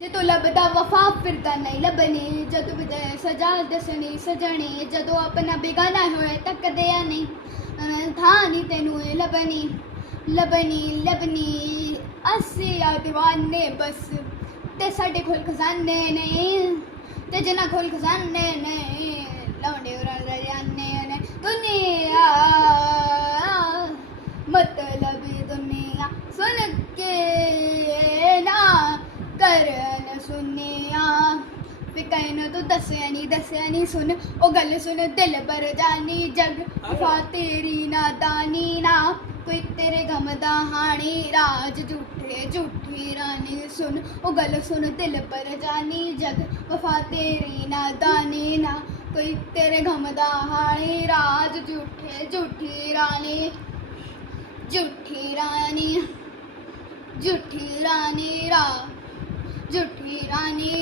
जे तू लभदा वफा फिरदा नहीं लभनी जदों बजे सजा दसनी सजनी जदों अपना बेगाना होए तकदे या नहीं था नहीं तेनू लभनी लभनी लभनी असी या दीवाने बस ते साडे खोल खजाने नहीं ते जना खोल खजाने नहीं लौंडे जाने ने दुनिया मतलब दुनिया सुन के ना करन सुनिया फिकैन तू दसिया नहीं सुन ओ गल सुन दिल पर जानी जग वफा तेरी नादानी ना कोई तेरे गम दा हानी राज झूठे झूठी रानी सुन ओ गल सुन दिल पर जानी जग वफा तेरी नादानी ना कोई तेरे गम दा हानी राज झूठे झूठी रानी झूठी रानी झूठी रानी रा झूठी रानी